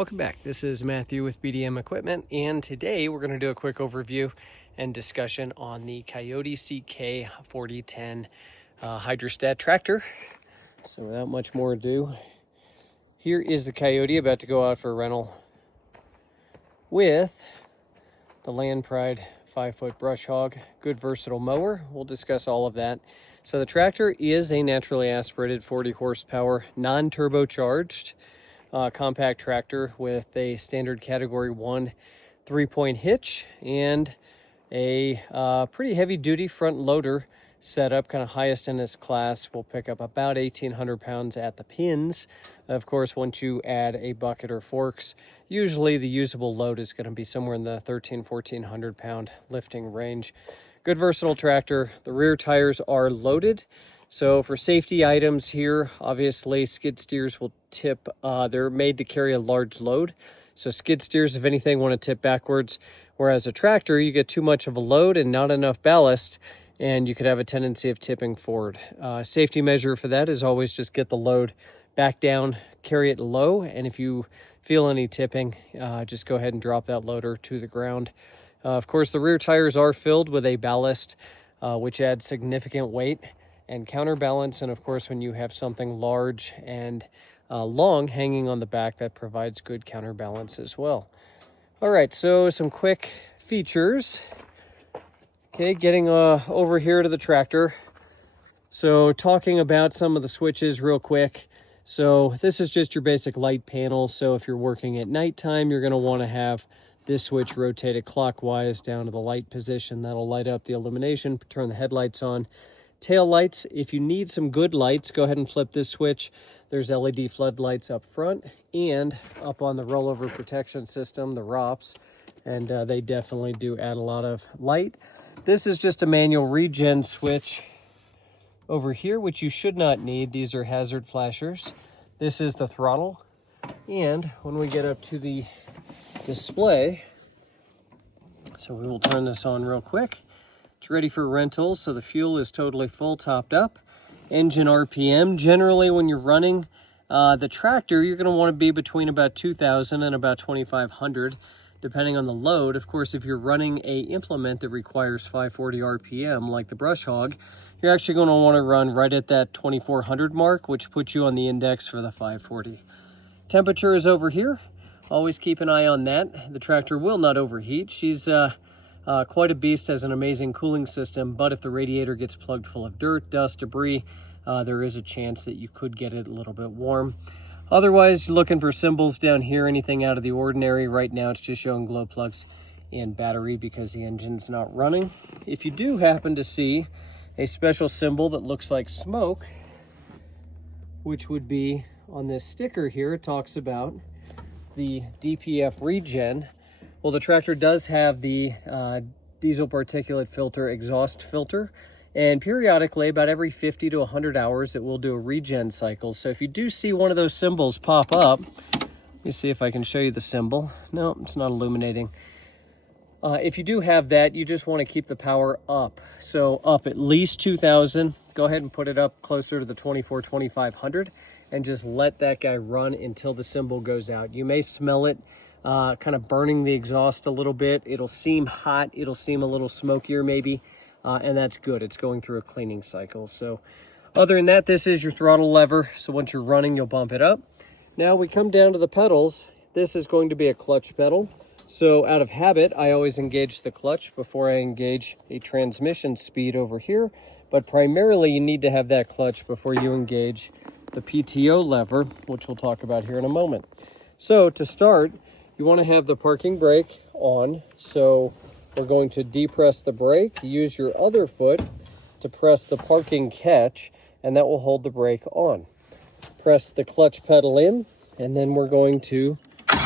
Welcome back. This is Matthew with BDM Equipment, and today we're going to do a quick overview and discussion on the Kioti CK4010 hydrostat tractor. So without much more ado, here is the Kioti about to go out for a rental with the Land Pride 5-foot brush hog. Good versatile mower. We'll discuss all of that. So the tractor is a naturally aspirated 40 horsepower, non-turbocharged compact tractor with a standard category 1 3-point hitch and a pretty heavy duty front loader setup, kind of highest in its class. Will pick up about 1,800 pounds at the pins. Of course, once you add a bucket or forks, usually the usable load is going to be somewhere in the 1,400 pound lifting range. Good versatile tractor. The rear tires are loaded. So for safety items here, obviously skid steers will tip. They're made to carry a large load. So skid steers, if anything, want to tip backwards. Whereas a tractor, you get too much of a load and not enough ballast, and you could have a tendency of tipping forward. Safety measure for that is always just get the load back down, carry it low, and if you feel any tipping, just go ahead and drop that loader to the ground. Of course, the rear tires are filled with a ballast, which adds significant weight and counterbalance. And of course, when you have something large and long hanging on the back, that provides good counterbalance as well. All right, so some quick features. Okay, getting over here to the tractor. So talking about some of the switches real quick. So this is just your basic light panel. So if you're working at nighttime, you're going to want to have this switch rotated clockwise down to the light position. That'll light up the illumination, turn the headlights on. Tail lights, if you need some good lights, go ahead and flip this switch. There's LED floodlights up front and up on the rollover protection system, the ROPS, and they definitely do add a lot of light. This is just a manual regen switch over here, which you should not need. These are hazard flashers. This is the throttle, and when we get up to the display, so we will turn this on real quick. It's ready for rental, so the fuel is totally full, topped up. Engine RPM, generally when you're running the tractor, you're going to want to be between about 2,000 and about 2,500, depending on the load. Of course, if you're running a implement that requires 540 RPM, like the brush hog, you're actually going to want to run right at that 2,400 mark, which puts you on the index for the 540. Temperature is over here. Always keep an eye on that. The tractor will not overheat. She's quite a beast, has an amazing cooling system, but if the radiator gets plugged full of dirt, dust, debris, there is a chance that you could get it a little bit warm. Otherwise, you're looking for symbols down here, anything out of the ordinary. Right now, it's just showing glow plugs and battery because the engine's not running. If you do happen to see a special symbol that looks like smoke, which would be on this sticker here, it talks about the DPF regen. Well, the tractor does have the diesel particulate filter exhaust filter, and periodically, about every 50 to 100 hours, it will do a regen cycle. So if you do see one of those symbols pop up, let me see if I can show you the symbol. No, it's not illuminating. If you do have that, you just want to keep the power up. So up at least 2,000. Go ahead and put it up closer to the 2,500, and just let that guy run until the symbol goes out. You may smell it kind of burning the exhaust a little bit. It'll seem hot. It'll seem a little smokier maybe, and that's good. It's going through a cleaning cycle. So other than that, this is your throttle lever. So once you're running, you'll bump it up. Now we come down to the pedals. This is going to be a clutch pedal. So out of habit, I always engage the clutch before I engage a transmission speed over here. But primarily, you need to have that clutch before you engage the PTO lever, which we'll talk about here in a moment. So to start, you want to have the parking brake on. So we're going to depress the brake. Use your other foot to press the parking catch, and that will hold the brake on. Press the clutch pedal in, and then we're going to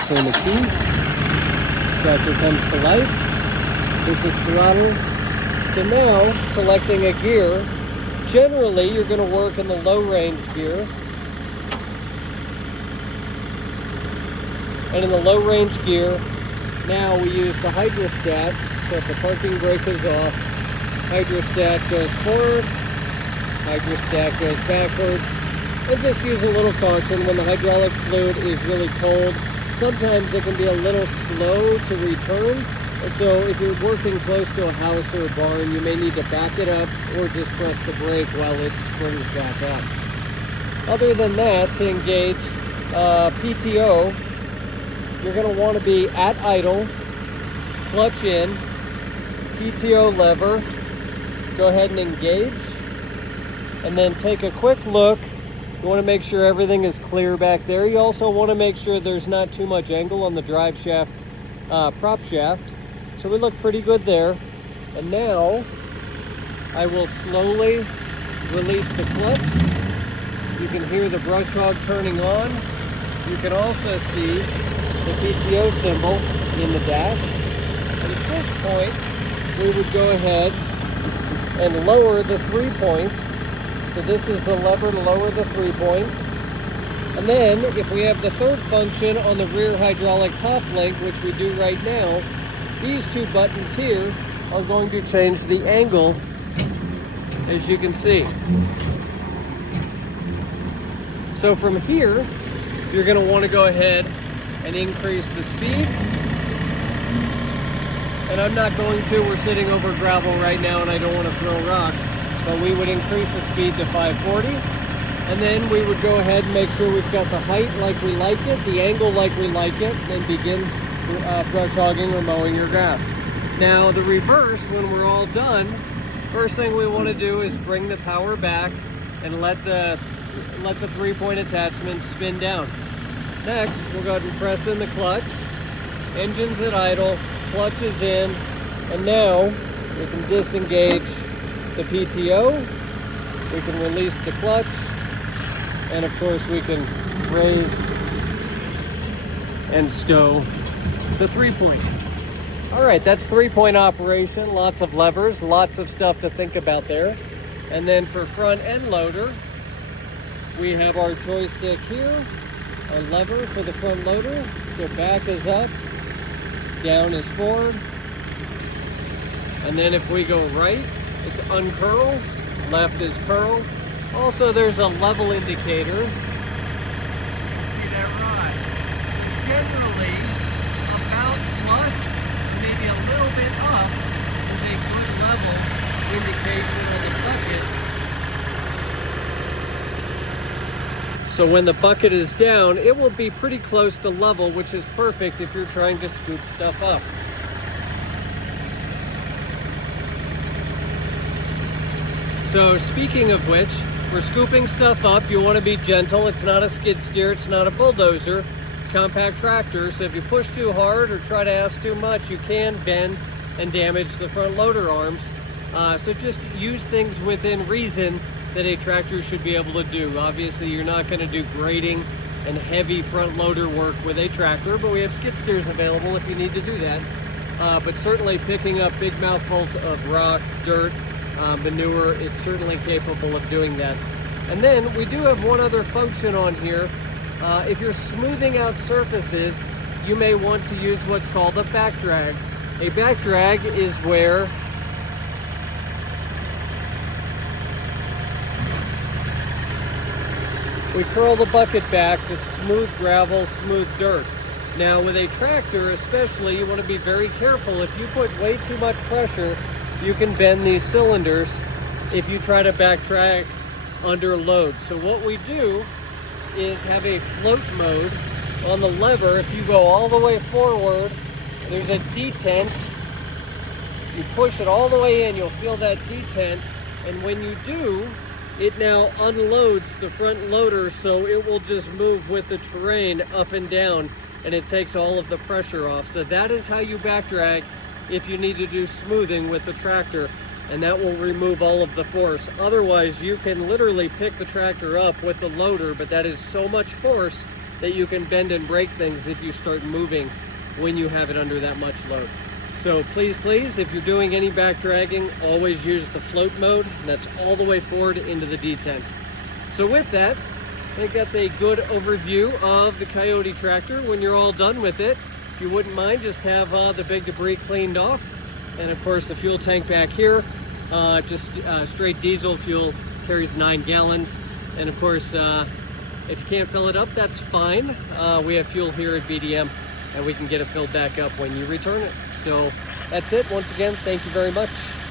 turn the key. Tractor comes to life. This is throttle. So now, selecting a gear, generally you're going to work in the low range gear. And in the low range gear, now we use the hydrostat. So if the parking brake is off, hydrostat goes forward, hydrostat goes backwards. And just use a little caution when the hydraulic fluid is really cold. sometimes it can be a little slow to return. So if you're working close to a house or a barn, you may need to back it up or just press the brake while it springs back up. Other than that, to engage PTO, you're going to want to be at idle, clutch in, PTO lever, go ahead and engage, and then take a quick look. You want to make sure everything is clear back there. You also want to make sure there's not too much angle on the drive shaft, prop shaft. So we look pretty good there. And now I will slowly release the clutch. You can hear the brush hog turning on. You can also see the PTO symbol in the dash. And at this point, we would go ahead and lower the 3-point. So this is the lever to lower the 3-point. And then if we have the third function on the rear hydraulic top link, which we do right now, these two buttons here are going to change the angle, as you can see. So from here, you're going to want to go ahead and increase the speed. And I'm not going to, we're sitting over gravel right now and I don't want to throw rocks, but we would increase the speed to 540. And then we would go ahead and make sure we've got the height like we like it, the angle like we like it, and begins brush hogging or mowing your grass. Now the reverse, when we're all done, first thing we want to do is bring the power back and let the 3-point attachment spin down. Next, we'll go ahead and press in the clutch. Engine's at idle, clutch is in, and now we can disengage the PTO, we can release the clutch, and of course we can raise and stow the 3-point. All right, that's 3-point operation, lots of levers, lots of stuff to think about there. And then for front end loader, we have our joystick here, our lever for the front loader. So back is up, down is forward. And then if we go right, it's uncurl, left is curl. Also, there's a level indicator. See that rod? So generally, about flush, maybe a little bit up, is a good level indication of the bucket. So when the bucket is down, it will be pretty close to level, which is perfect if you're trying to scoop stuff up. So speaking of which, for scooping stuff up, you want to be gentle. It's not a skid steer, it's not a bulldozer, it's a compact tractor. So if you push too hard or try to ask too much, you can bend and damage the front loader arms. So just use things within reason that a tractor should be able to do. Obviously, you're not going to do grading and heavy front loader work with a tractor, but we have skid steers available if you need to do that. But certainly picking up big mouthfuls of rock, dirt, manure, it's certainly capable of doing that. And then we do have one other function on here. If you're smoothing out surfaces, you may want to use what's called a back drag. A back drag is where we curl the bucket back to smooth gravel, smooth dirt. Now with a tractor especially, you want to be very careful. If you put way too much pressure, you can bend these cylinders if you try to backtrack under load. So what we do is have a float mode on the lever. If you go all the way forward, there's a detent. You push it all the way in, you'll feel that detent. And when you do, it now unloads the front loader, so it will just move with the terrain up and down, and it takes all of the pressure off. So that is how you back drag if you need to do smoothing with the tractor, and that will remove all of the force. Otherwise, you can literally pick the tractor up with the loader, but that is so much force that you can bend and break things if you start moving when you have it under that much load. So please, if you're doing any back dragging, always use the float mode. And that's all the way forward into the detent. So with that, I think that's a good overview of the Kioti tractor. When you're all done with it, if you wouldn't mind, just have the big debris cleaned off. And of course, the fuel tank back here, just straight diesel fuel, carries 9 gallons. And of course, If you can't fill it up, that's fine. We have fuel here at BDM, and we can get it filled back up when you return it. So that's it. Once again, thank you very much.